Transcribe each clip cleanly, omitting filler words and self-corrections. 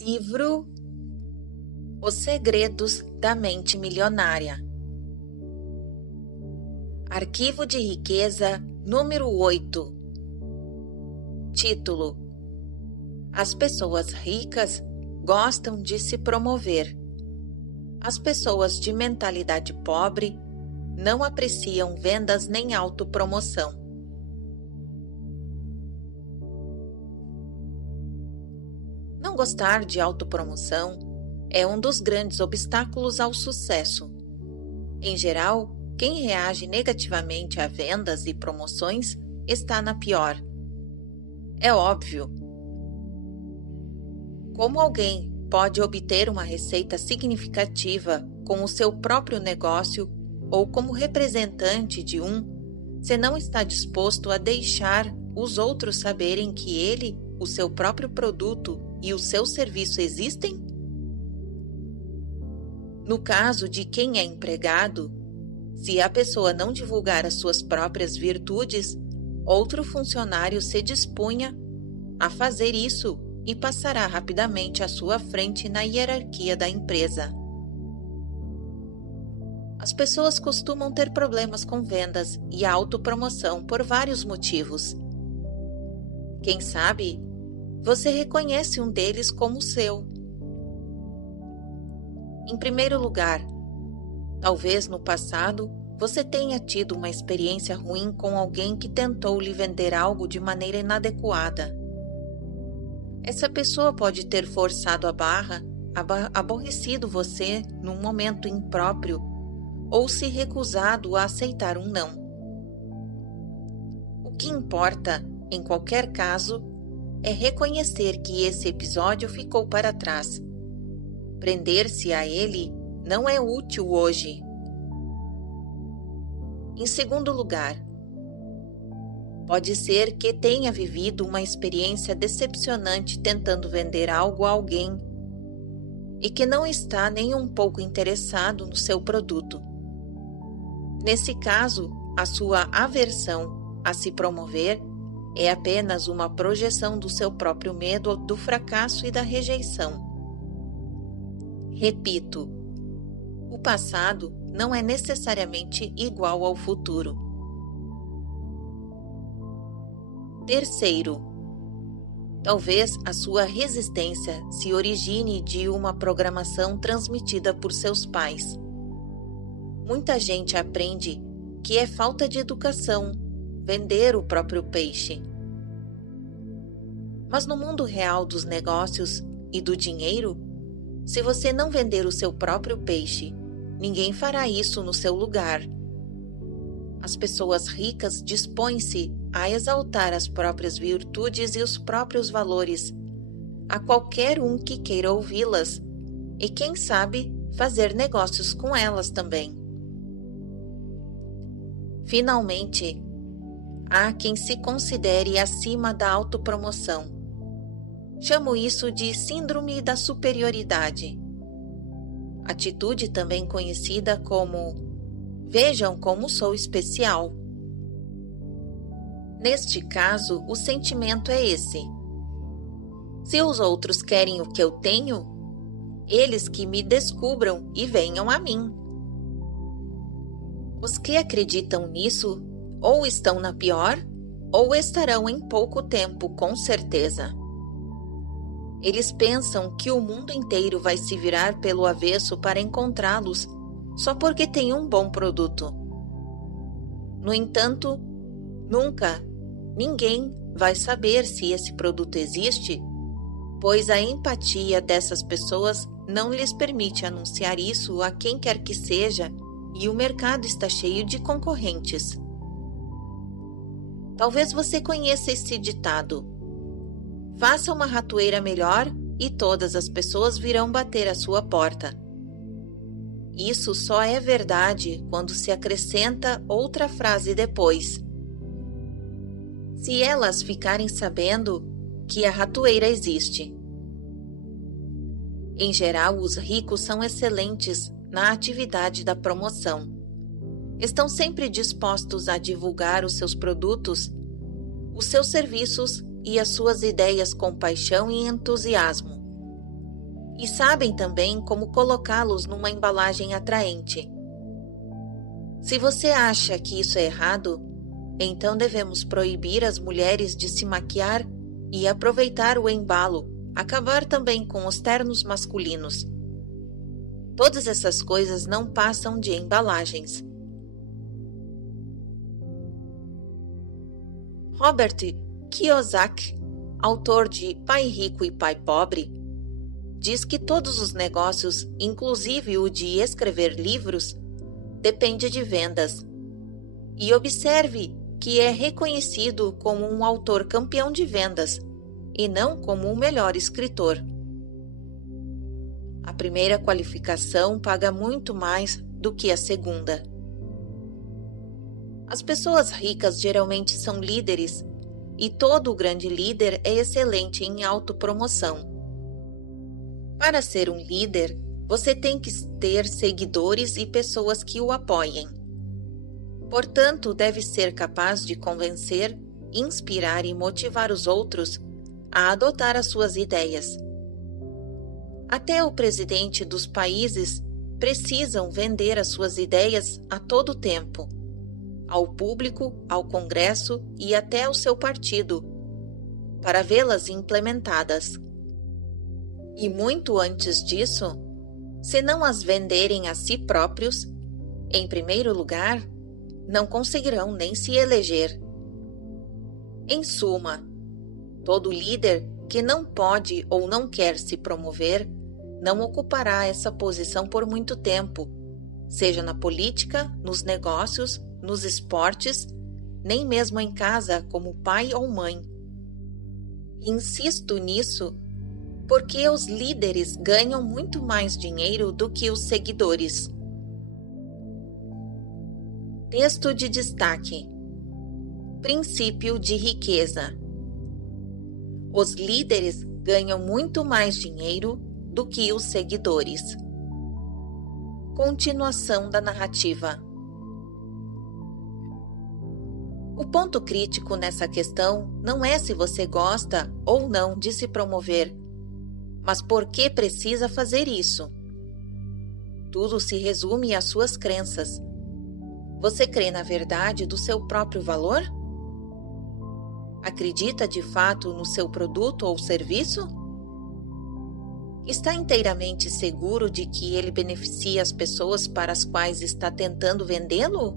Livro Os Segredos da Mente Milionária. Arquivo de Riqueza número 8. Título: As pessoas ricas gostam de se promover. As pessoas de mentalidade pobre não apreciam vendas nem autopromoção. Não gostar de autopromoção é um dos grandes obstáculos ao sucesso. Em geral, quem reage negativamente a vendas e promoções está na pior. É óbvio. Como alguém pode obter uma receita significativa com o seu próprio negócio ou como representante de se não está disposto a deixar os outros saberem que ele, o seu próprio produto e o seu serviço existem? No caso de quem é empregado, se a pessoa não divulgar as suas próprias virtudes, outro funcionário se dispunha a fazer isso e passará rapidamente à sua frente na hierarquia da empresa. As pessoas costumam ter problemas com vendas e autopromoção por vários motivos. Quem sabe, você reconhece um deles como seu. Em primeiro lugar, talvez no passado você tenha tido uma experiência ruim com alguém que tentou lhe vender algo de maneira inadequada. Essa pessoa pode ter forçado a barra, aborrecido você num momento impróprio ou se recusado a aceitar um não. O que importa, em qualquer caso, é reconhecer que esse episódio ficou para trás. Prender-se a ele não é útil hoje. Em segundo lugar, pode ser que tenha vivido uma experiência decepcionante tentando vender algo a alguém e que não está nem um pouco interessado no seu produto. Nesse caso, a sua aversão a se promover é apenas uma projeção do seu próprio medo do fracasso e da rejeição. Repito, o passado não é necessariamente igual ao futuro. Terceiro, talvez a sua resistência se origine de uma programação transmitida por seus pais. Muita gente aprende que é falta de educação vender o próprio peixe. Mas no mundo real dos negócios e do dinheiro, se você não vender o seu próprio peixe, ninguém fará isso no seu lugar. As pessoas ricas dispõem-se a exaltar as próprias virtudes e os próprios valores a qualquer um que queira ouvi-las e, quem sabe, fazer negócios com elas também. Finalmente, há quem se considere acima da autopromoção. Chamo isso de síndrome da superioridade. Atitude também conhecida como "vejam como sou especial". Neste caso, o sentimento é esse: se os outros querem o que eu tenho, eles que me descubram e venham a mim. Os que acreditam nisso ou estão na pior, ou estarão em pouco tempo, com certeza. Eles pensam que o mundo inteiro vai se virar pelo avesso para encontrá-los só porque tem um bom produto. No entanto, nunca ninguém vai saber se esse produto existe, pois a empatia dessas pessoas não lhes permite anunciar isso a quem quer que seja e o mercado está cheio de concorrentes. Talvez você conheça esse ditado: faça uma ratoeira melhor e todas as pessoas virão bater à sua porta. Isso só é verdade quando se acrescenta outra frase depois: se elas ficarem sabendo que a ratoeira existe. Em geral, os ricos são excelentes na atividade da promoção. Estão sempre dispostos a divulgar os seus produtos, os seus serviços e as suas ideias com paixão e entusiasmo. e sabem também como colocá-los numa embalagem atraente. Se você acha que isso é errado, então devemos proibir as mulheres de se maquiar e aproveitar o embalo, acabar também com os ternos masculinos. Todas essas coisas não passam de embalagens. Robert Kiyosaki, autor de Pai Rico e Pai Pobre, diz que todos os negócios, inclusive o de escrever livros, depende de vendas. E observe que é reconhecido como um autor campeão de vendas e não como o melhor escritor. A primeira qualificação paga muito mais do que a segunda. As pessoas ricas geralmente são líderes, e todo grande líder é excelente em autopromoção. Para ser um líder, você tem que ter seguidores e pessoas que o apoiem. Portanto, deve ser capaz de convencer, inspirar e motivar os outros a adotar as suas ideias. Até o presidente dos países precisam vender as suas ideias a todo tempo, ao público, ao Congresso e até ao seu partido, para vê-las implementadas. E muito antes disso, se não as venderem a si próprios, em primeiro lugar, não conseguirão nem se eleger. Em suma, todo líder que não pode ou não quer se promover não ocupará essa posição por muito tempo, seja na política, nos negócios, nos esportes, nem mesmo em casa como pai ou mãe. Insisto nisso porque os líderes ganham muito mais dinheiro do que os seguidores. Texto de destaque: Princípio de riqueza. Os líderes ganham muito mais dinheiro do que os seguidores. Continuação da narrativa. O ponto crítico nessa questão não é se você gosta ou não de se promover, mas por que precisa fazer isso. Tudo se resume às suas crenças. Você crê na verdade do seu próprio valor? Acredita de fato no seu produto ou serviço? Está inteiramente seguro de que ele beneficia as pessoas para as quais está tentando vendê-lo?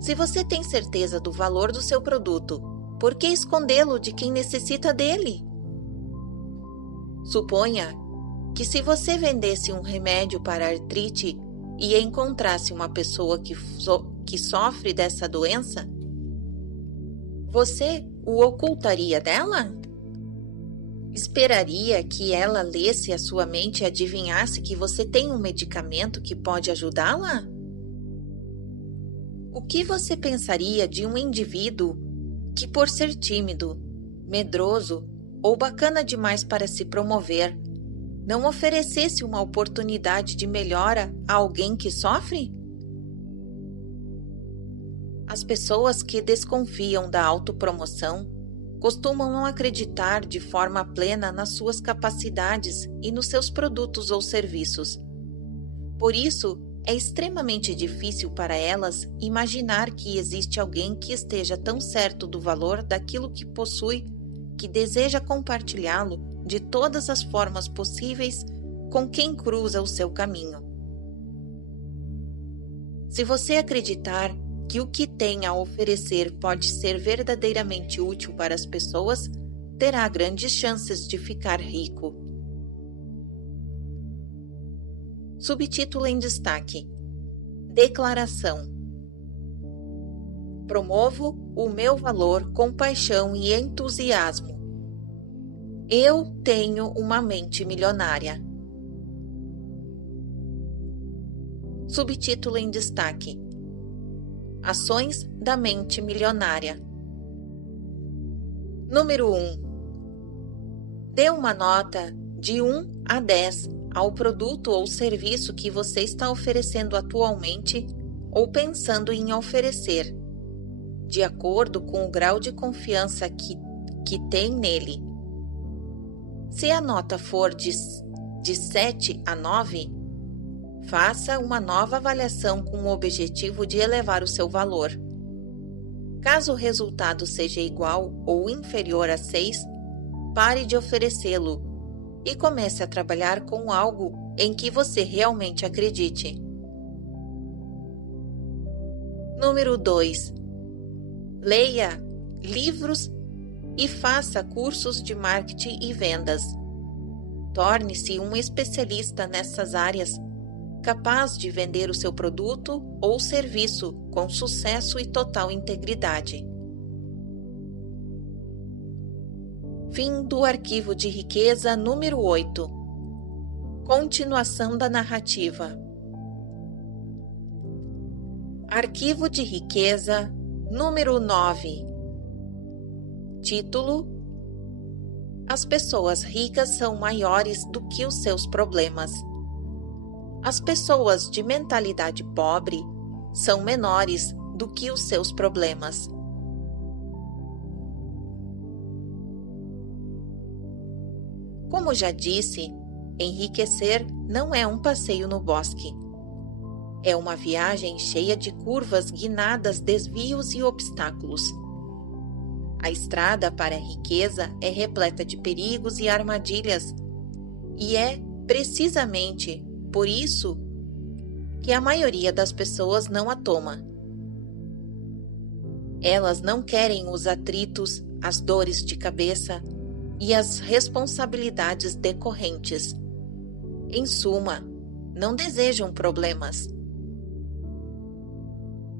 Se você tem certeza do valor do seu produto, por que escondê-lo de quem necessita dele? Suponha que se você vendesse um remédio para artrite e encontrasse uma pessoa que sofre dessa doença, você o ocultaria dela? Esperaria que ela lesse a sua mente e adivinhasse que você tem um medicamento que pode ajudá-la? O que você pensaria de um indivíduo que, por ser tímido, medroso ou bacana demais para se promover, não oferecesse uma oportunidade de melhora a alguém que sofre? As pessoas que desconfiam da autopromoção costumam não acreditar de forma plena nas suas capacidades e nos seus produtos ou serviços. Por isso, é extremamente difícil para elas imaginar que existe alguém que esteja tão certo do valor daquilo que possui que deseja compartilhá-lo de todas as formas possíveis com quem cruza o seu caminho. Se você acreditar que o que tem a oferecer pode ser verdadeiramente útil para as pessoas, terá grandes chances de ficar rico. Subtítulo em destaque: Declaração. Promovo o meu valor com paixão e entusiasmo. Eu tenho uma mente milionária. Subtítulo em destaque: Ações da mente milionária. Número 1. Dê uma nota de 1 a 10 ao produto ou serviço que você está oferecendo atualmente ou pensando em oferecer, de acordo com o grau de confiança que tem nele. Se a nota for de 7 a 9, faça uma nova avaliação com o objetivo de elevar o seu valor. Caso o resultado seja igual ou inferior a 6, pare de oferecê-lo e comece a trabalhar com algo em que você realmente acredite. Número 2. Leia livros e faça cursos de marketing e vendas. Torne-se um especialista nessas áreas, capaz de vender o seu produto ou serviço com sucesso e total integridade. Fim do arquivo de riqueza número 8. Continuação da narrativa. Arquivo de riqueza número 9. Título: As pessoas ricas são maiores do que os seus problemas. As pessoas de mentalidade pobre são menores do que os seus problemas. Como já disse, enriquecer não é um passeio no bosque. É uma viagem cheia de curvas, guinadas, desvios e obstáculos. A estrada para a riqueza é repleta de perigos e armadilhas, e é precisamente por isso que a maioria das pessoas não a toma. Elas não querem os atritos, as dores de cabeça e as responsabilidades decorrentes. Em suma, não desejam problemas.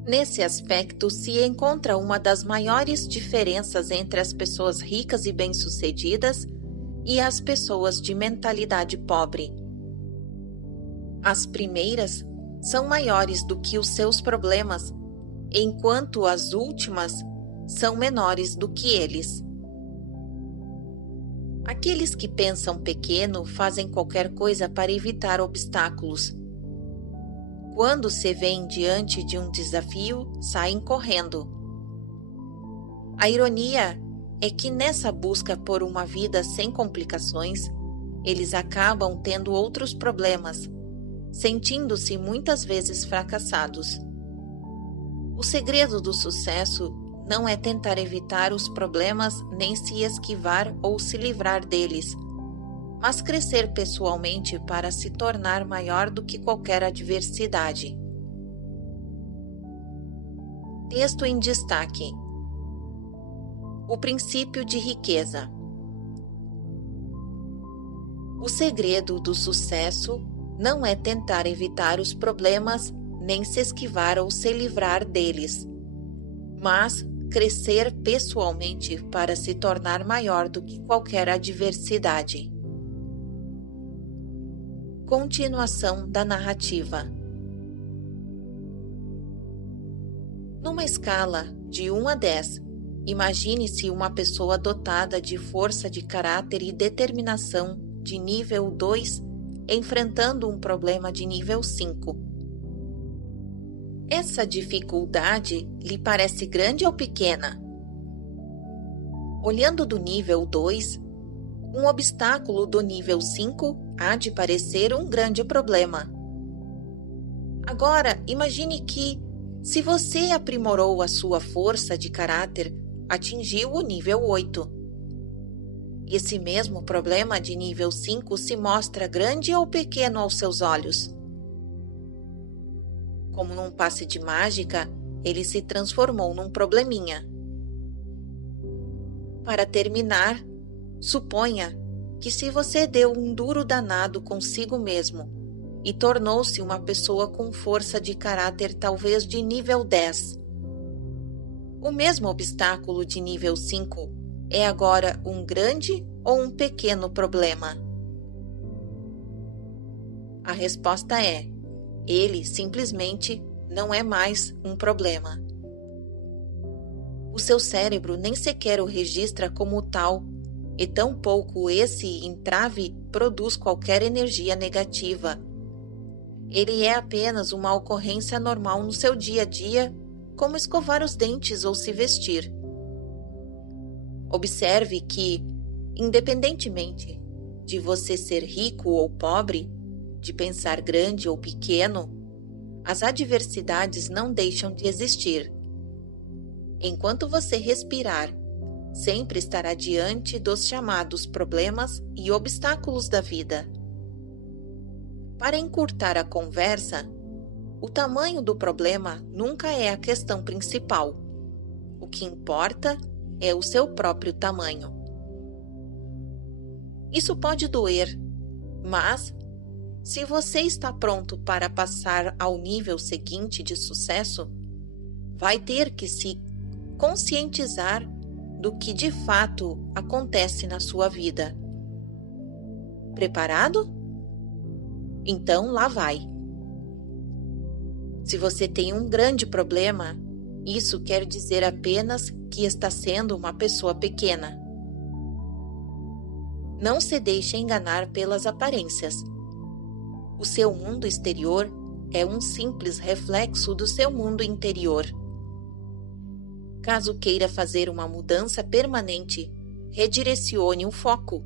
Nesse aspecto se encontra uma das maiores diferenças entre as pessoas ricas e bem-sucedidas e as pessoas de mentalidade pobre. As primeiras são maiores do que os seus problemas, enquanto as últimas são menores do que eles. Aqueles que pensam pequeno fazem qualquer coisa para evitar obstáculos. Quando se veem diante de um desafio, saem correndo. A ironia é que nessa busca por uma vida sem complicações, eles acabam tendo outros problemas, sentindo-se muitas vezes fracassados. O segredo do sucesso não é tentar evitar os problemas nem se esquivar ou se livrar deles, mas crescer pessoalmente para se tornar maior do que qualquer adversidade. Texto em destaque. O princípio de riqueza. O segredo do sucesso não é tentar evitar os problemas, nem se esquivar ou se livrar deles, mas crescer pessoalmente para se tornar maior do que qualquer adversidade. Continuação da narrativa. Numa escala de 1 a 10, imagine-se uma pessoa dotada de força de caráter e determinação de nível 2 enfrentando um problema de nível 5. Essa dificuldade lhe parece grande ou pequena? Olhando do nível 2, um obstáculo do nível 5 há de parecer um grande problema. Agora, imagine que, se você aprimorou a sua força de caráter, atingiu o nível 8. Esse mesmo problema de nível 5 se mostra grande ou pequeno aos seus olhos? Como num passe de mágica, ele se transformou num probleminha. Para terminar, suponha que se você deu um duro danado consigo mesmo e tornou-se uma pessoa com força de caráter talvez de nível 10. O mesmo obstáculo de nível 5 é agora um grande ou um pequeno problema? A resposta é: ele simplesmente não é mais um problema. O seu cérebro nem sequer o registra como tal, e tampouco esse entrave produz qualquer energia negativa. Ele é apenas uma ocorrência normal no seu dia a dia, como escovar os dentes ou se vestir. Observe que, independentemente de você ser rico ou pobre, de pensar grande ou pequeno, as adversidades não deixam de existir. Enquanto você respirar, sempre estará diante dos chamados problemas e obstáculos da vida. Para encurtar a conversa, o tamanho do problema nunca é a questão principal. O que importa é o seu próprio tamanho. Isso pode doer, mas se você está pronto para passar ao nível seguinte de sucesso, vai ter que se conscientizar do que de fato acontece na sua vida. Preparado? Então lá vai. Se você tem um grande problema, isso quer dizer apenas que está sendo uma pessoa pequena. Não se deixe enganar pelas aparências. O seu mundo exterior é um simples reflexo do seu mundo interior. Caso queira fazer uma mudança permanente, redirecione o foco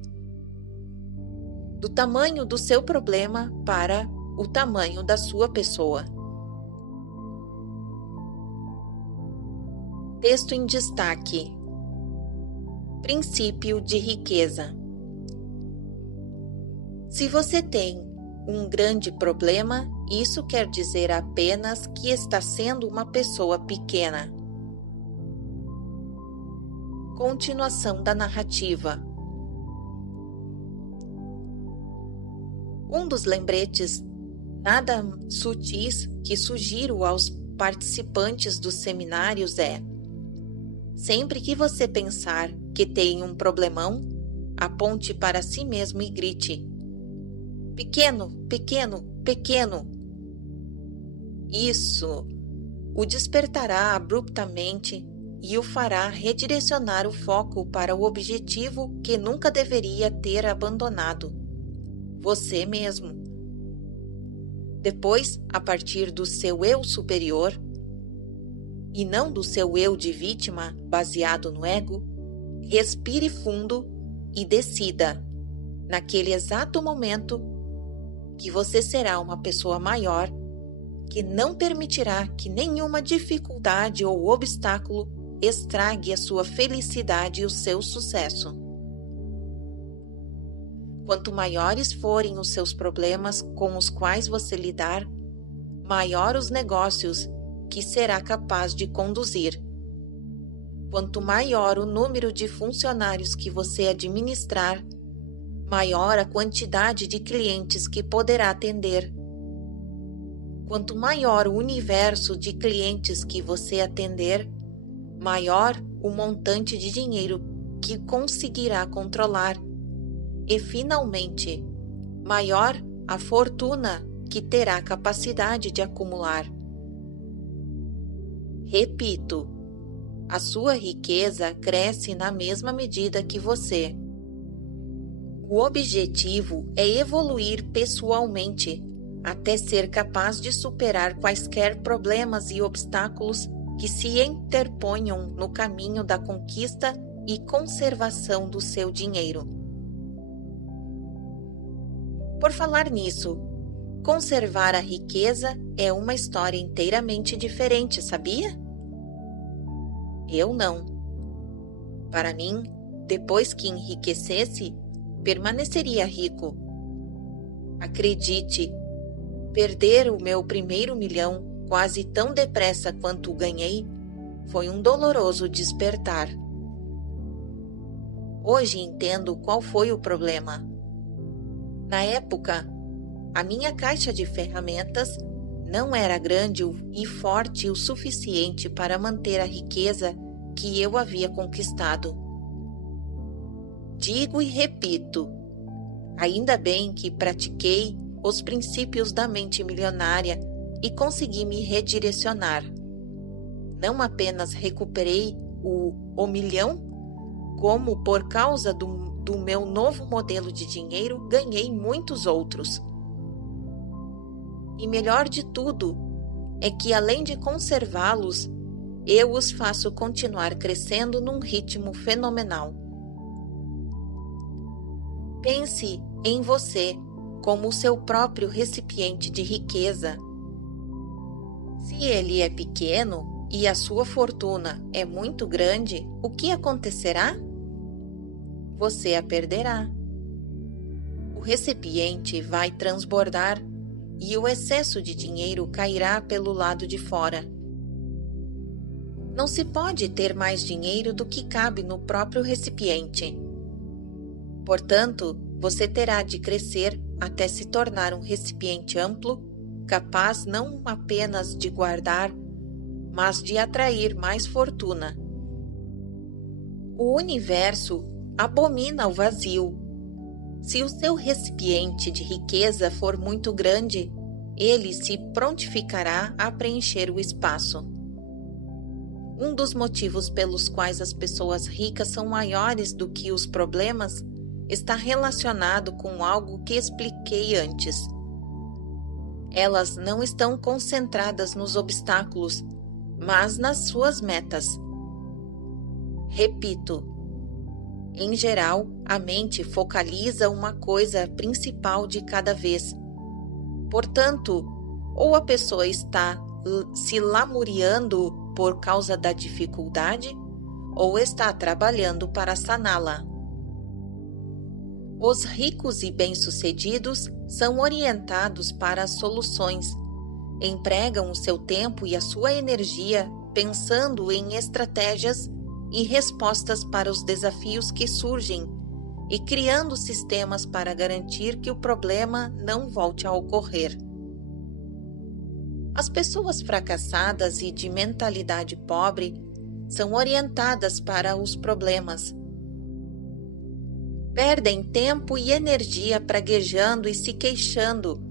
do tamanho do seu problema para o tamanho da sua pessoa. Texto em destaque. Princípio de riqueza. Se você tem um grande problema, isso quer dizer apenas que está sendo uma pessoa pequena. Continuação da narrativa. Um dos lembretes nada sutis que sugiro aos participantes dos seminários é: sempre que você pensar que tem um problemão, aponte para si mesmo e grite: pequeno, pequeno, pequeno. Isso o despertará abruptamente e o fará redirecionar o foco para o objetivo que nunca deveria ter abandonado: você mesmo. Depois, a partir do seu eu superior, e não do seu eu de vítima baseado no ego, respire fundo e decida, naquele exato momento, que você será uma pessoa maior, que não permitirá que nenhuma dificuldade ou obstáculo estrague a sua felicidade e o seu sucesso. Quanto maiores forem os seus problemas com os quais você lidar, maior os negócios que será capaz de conduzir. Quanto maior o número de funcionários que você administrar, maior a quantidade de clientes que poderá atender. Quanto maior o universo de clientes que você atender, maior o montante de dinheiro que conseguirá controlar. E, finalmente, maior a fortuna que terá capacidade de acumular. Repito, a sua riqueza cresce na mesma medida que você. O objetivo é evoluir pessoalmente, até ser capaz de superar quaisquer problemas e obstáculos que se interponham no caminho da conquista e conservação do seu dinheiro. Por falar nisso, conservar a riqueza é uma história inteiramente diferente, sabia? Eu não. Para mim, depois que enriquecesse, permaneceria rico. Acredite, perder o meu primeiro milhão quase tão depressa quanto o ganhei foi um doloroso despertar. Hoje entendo qual foi o problema. Na época, a minha caixa de ferramentas não era grande e forte o suficiente para manter a riqueza que eu havia conquistado. Digo e repito, ainda bem que pratiquei os princípios da mente milionária e consegui me redirecionar. Não apenas recuperei o milhão, como por causa do meu novo modelo de dinheiro, ganhei muitos outros. E melhor de tudo é que, além de conservá-los, eu os faço continuar crescendo num ritmo fenomenal. Pense em você como o seu próprio recipiente de riqueza. Se ele é pequeno e a sua fortuna é muito grande, o que acontecerá? Você a perderá. O recipiente vai transbordar e o excesso de dinheiro cairá pelo lado de fora. Não se pode ter mais dinheiro do que cabe no próprio recipiente. Portanto, você terá de crescer até se tornar um recipiente amplo, capaz não apenas de guardar, mas de atrair mais fortuna. O universo abomina o vazio. Se o seu recipiente de riqueza for muito grande, ele se prontificará a preencher o espaço. Um dos motivos pelos quais as pessoas ricas são maiores do que os problemas está relacionado com algo que expliquei antes. Elas não estão concentradas nos obstáculos, mas nas suas metas. Repito, em geral, a mente focaliza uma coisa principal de cada vez. Portanto, ou a pessoa está se lamuriando por causa da dificuldade, ou está trabalhando para saná-la. Os ricos e bem-sucedidos são orientados para as soluções, empregam o seu tempo e a sua energia pensando em estratégias e respostas para os desafios que surgem e criando sistemas para garantir que o problema não volte a ocorrer. As pessoas fracassadas e de mentalidade pobre são orientadas para os problemas. Perdem tempo e energia praguejando e se queixando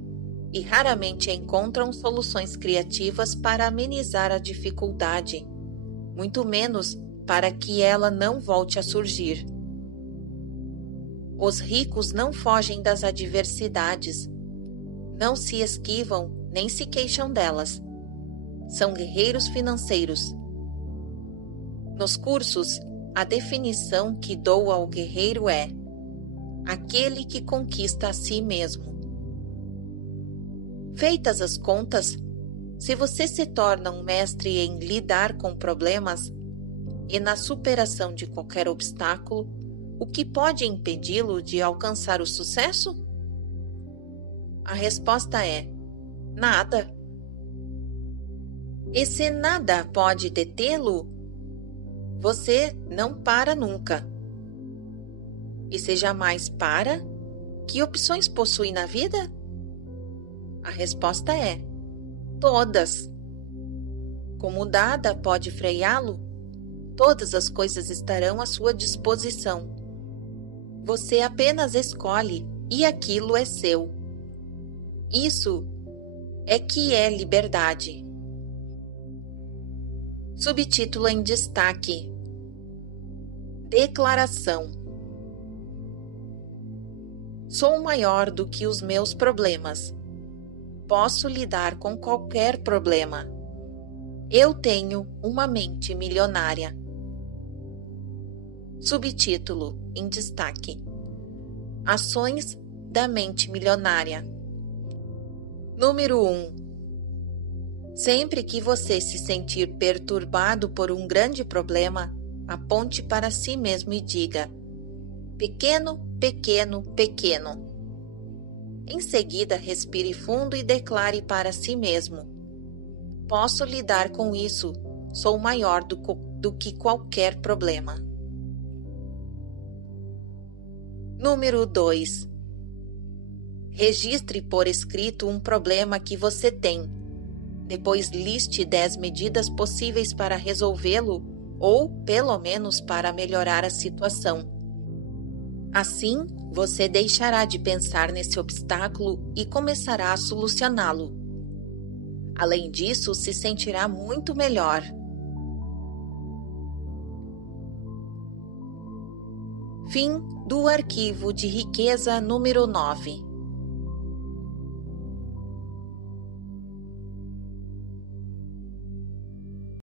e raramente encontram soluções criativas para amenizar a dificuldade, muito menos para que ela não volte a surgir. Os ricos não fogem das adversidades, não se esquivam nem se queixam delas. São guerreiros financeiros. Nos cursos, a definição que dou ao guerreiro é aquele que conquista a si mesmo. Feitas as contas, se você se torna um mestre em lidar com problemas e na superação de qualquer obstáculo, o que pode impedi-lo de alcançar o sucesso? A resposta é nada. E se nada pode detê-lo, você não para nunca. E se jamais para, que opções possui na vida? A resposta é todas. Como nada pode freá-lo, todas as coisas estarão à sua disposição. Você apenas escolhe e aquilo é seu. Isso é que é liberdade. Subtítulo em destaque: Declaração. Sou maior do que os meus problemas. Posso lidar com qualquer problema. Eu tenho uma mente milionária. Subtítulo em destaque: Ações da mente milionária. Número 1. Sempre que você se sentir perturbado por um grande problema, aponte para si mesmo e diga: pequeno, pequeno, pequeno. Em seguida, respire fundo e declare para si mesmo: posso lidar com isso, sou maior do que qualquer problema. Número 2. Registre por escrito um problema que você tem. Depois liste 10 medidas possíveis para resolvê-lo ou, pelo menos, para melhorar a situação. Assim, você deixará de pensar nesse obstáculo e começará a solucioná-lo. Além disso, se sentirá muito melhor. Fim do arquivo de riqueza número 9.